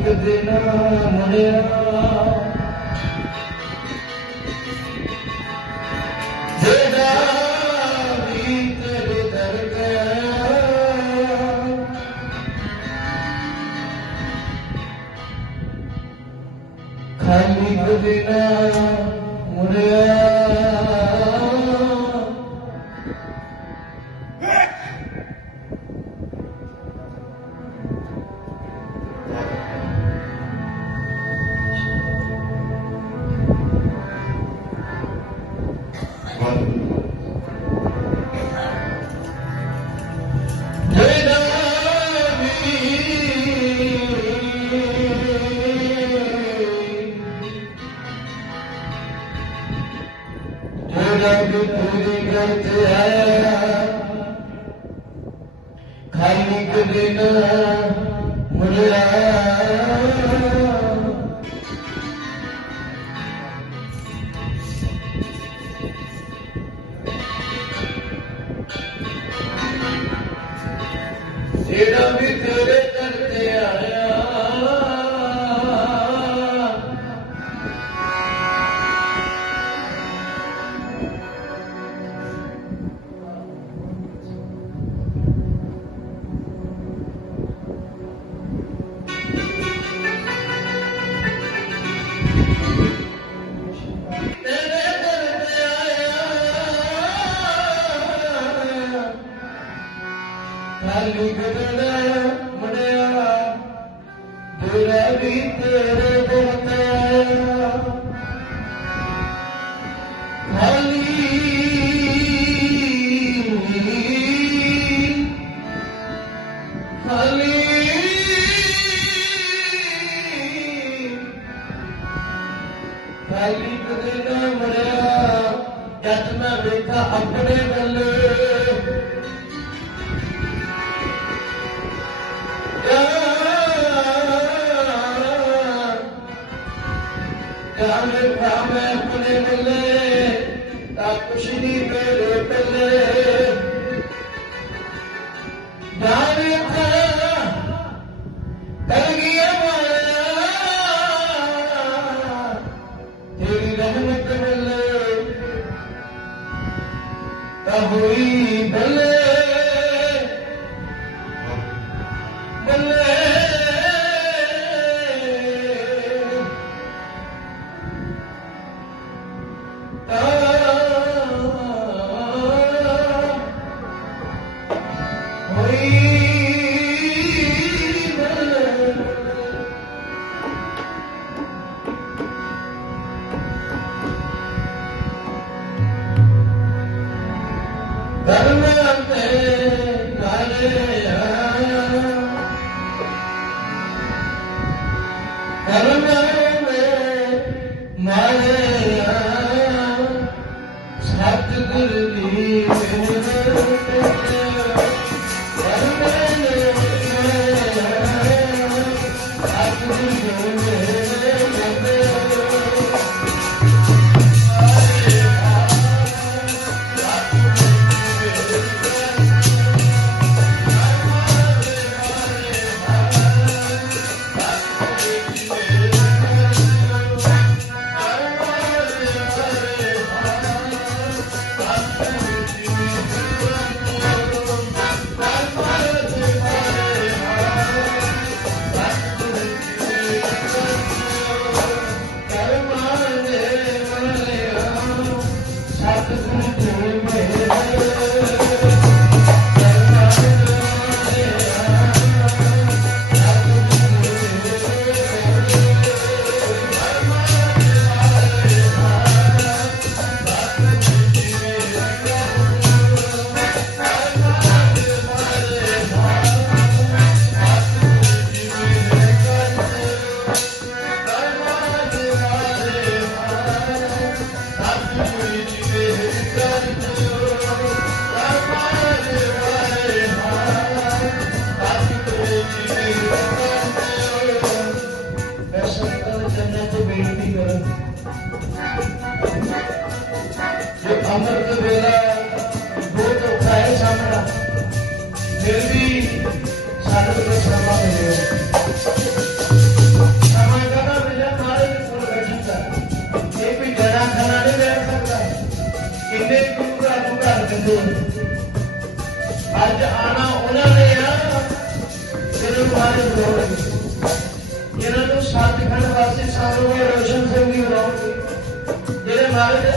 ਖਾਲੀ ਕਦੇ ਮੁੜਿਆ ਜਿਹੜਾ ਵੀ ਤੇਰੇ ਦਰ ਤੇ ਖਾਲੀ ਕਦੇ ਨਾ ਮੁੜਿਆ ਖਾਲੀ ਕਦੇ ਨਾ ਮੁੜਿਆ ਜਿਹੜਾ ਵੀ ਤੇਰੇ ਦਰ ਤੇ ਵੀ ਤੇਰੇ ਦਰ ਤੇ ਆਇਆ ਖਾਲੀ ਕਦੇ ਨਾ ਮਰਿਆ ਜਦ ਮੈਂ ਵੇਖਾ ਆਪਣੇ ਜਾਨ ਵੇਖਾ ਆਪਣੇ ਵੱਲੇ ਤਾਂ ਕੁਛ ਨਹੀਂ ਮੇਰੇ ਪੱਲੇ। ਜਾਨ ਵੇਖਾ ਮਾਇਆ ਸਤਿਗੁਰ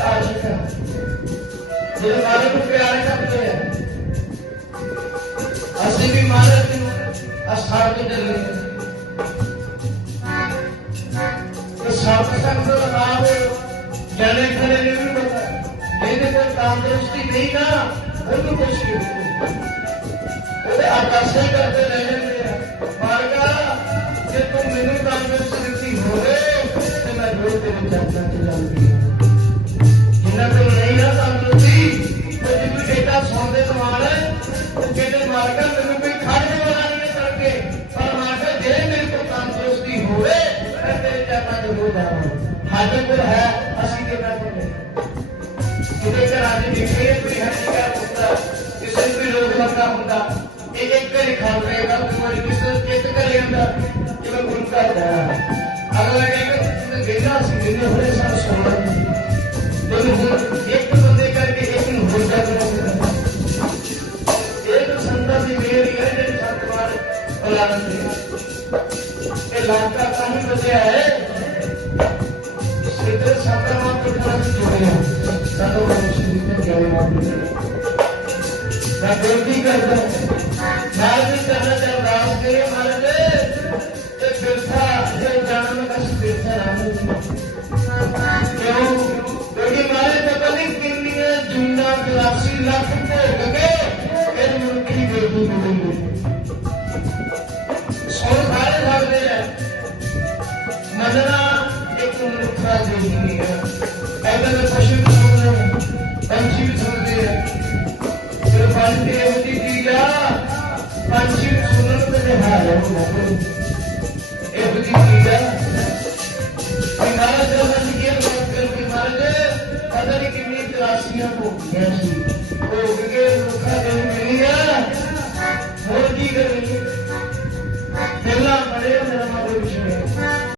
ਆਸ਼ਿਕ ਹਨ ਜਿਹੜੇ ਮਾਰੇ ਨੂੰ ਪਿਆਰ ਕਰਦੇ ਆ ਅਸੀਂ ਵੀ ਮਾਰੇ ਨੂੰ ਅਸਥਾਨ ਤੇ ਚੱਲੇ ਤੇ ਸਭ ਸੰਗ ਦਾ ਨਾਮ ਜਾਣੇ ਖੜੇ ਨੇ ਵੀ ਪਤਾ ਜਿਹਦੇ ਕੋਲ ਤੰਦਰੁਸਤੀ ਨਹੀਂ ਨਾ ਉਹਨੂੰ ਕੁਛ ਨਹੀਂ ਉਹਦੇ ਆਕਾਸ਼ੇ ਕਰਦੇ ਰਹਿ ਜਾਂਦੇ ਆ ਮਾਰਗਾ ਜੇ ਤੂੰ ਮੈਨੂੰ ਤੰਦਰੁਸਤੀ ਦਿੱਤੀ ਹੋਵੇ ਤੇ ਮੈਂ ਰੋਜ਼ ਤੇਰੇ ਚਰਚਾਂ ਤੇ ਜਾਂਦੀ ਹਾਂ। ਜਿੰਨਾ ਕੋਲ ਨਹੀਂ ਨਾ ਤੰਦਰੁਸਤੀ ਤੇ ਜੇ ਕੋਈ ਬੇਟਾ ਸੌਂਦੇ ਸਮਾਨ ਤੇ ਕਹਿੰਦੇ ਮਾਰਗਾ ਮੈਨੂੰ ਕੋਈ ਖੜਨ ਵਾਲਾ ਨਹੀਂ ਕਰਕੇ, ਪਰ ਮਾਰਗਾ ਜੇ ਮੇਰੇ ਕੋਲ ਤੰਦਰੁਸਤੀ ਹੋਵੇ, ਮੈਂ ਤੇਰੇ ਚਰਨਾਂ ਤੇ ਰੋਜ਼ ਆਵਾਂ ਸਾਡੇ ਕੋਲ ਹੈ, ਅਸੀਂ ਕਿਹਨਾਂ ਕੋਲ ਨਹੀਂ ਕਿਤੇ ਘਰਾਂ ਦੇ ਵਿਖੇ ਕੋਈ ਹੈਂਡੀਕੈਪ ਹੁੰਦਾ ਕਿਸੇ ਨੂੰ ਵੀ ਰੋਗ ਲੱਗਾ ਹੁੰਦਾ। ਇਹ ਇੱਕ ਘਰੇ ਖਾਂਦੇਗਾ ਕੋਈ ਕਿਸੇ ਨੂੰ ਚਿੱਤ ਕਰੇ ਹੁੰਦਾ। ਜਿਵੇਂ ਗੁਰੂ ਘਰ ਦਾ ਅਗਲਾ ਕਹਿੰਦਾ ਤੁਸੀਂ ਗੇਲਾ ਸੀ ਗੇਲੇ ਹੋਏ ਸਭ ਸੋਣਾ ਤੈਨੂੰ ਹੁਣ ਇੱਕ ਬੰਦੇ ਕਰਕੇ ਇੱਕ ਨੂੰ ਹੋ ਜਾਣਾ ਇਹ ਤਾਂ ਸੰਤਾਂ ਦੀ ਮਿਹਰ ਹੀ ਹੈ, ਜਿਹੜੀ ਸਤਿਵਾਰ ਔਲਾਦ ਦੇ ਇਹ ਲਾਂਕਾ ਤਾਂ ਹੀ ਬਚਿਆ ਹੈ। ਸਿੱਧੇ ਸੰਤਾਂ ਤੋਂ ਪੁਰਾਣੇ ਜੁੜੇ ਹਨ ਸਾਨੂੰ ਮਨੁੱਖੀ ਦੇ ਗਿਆਨ ਮਾਪੇ ਮੈਂ ਬੇਨਤੀ ਕਰਦਾ ਮੈਂ ਵੀ ਕਰਨਾ ਚਾਹੁੰਦਾ ਕਿ ਮਹਾਰਾਜ ਇਹ ਬਿਰਥਾ ਇਹ ਜਾਣਨ ਦਾ ਬਿਰਥਾ ਨਾਮ ਕਿਉਂ ਗਲਾਸੀ ਲੱਖ ਭੋਗ ਗਏ ਇਹ ਮਨੁੱਖੀ ਬੇਟੀ ਮਿਲੀ ਸੋਨ ਸਾਰੇ ਸਕਦੇ ਆ ਮੰਨਣਾ ਇੱਕ ਮਨੁੱਖਾ ਦੀ ਹੀ? ਹੈ ਐਦਾਂ ਦੇ ਪਸ਼ੂ ਵੀ ਸੁਣਦੇ ਨੇ ਪੰਛੀ ਵੀ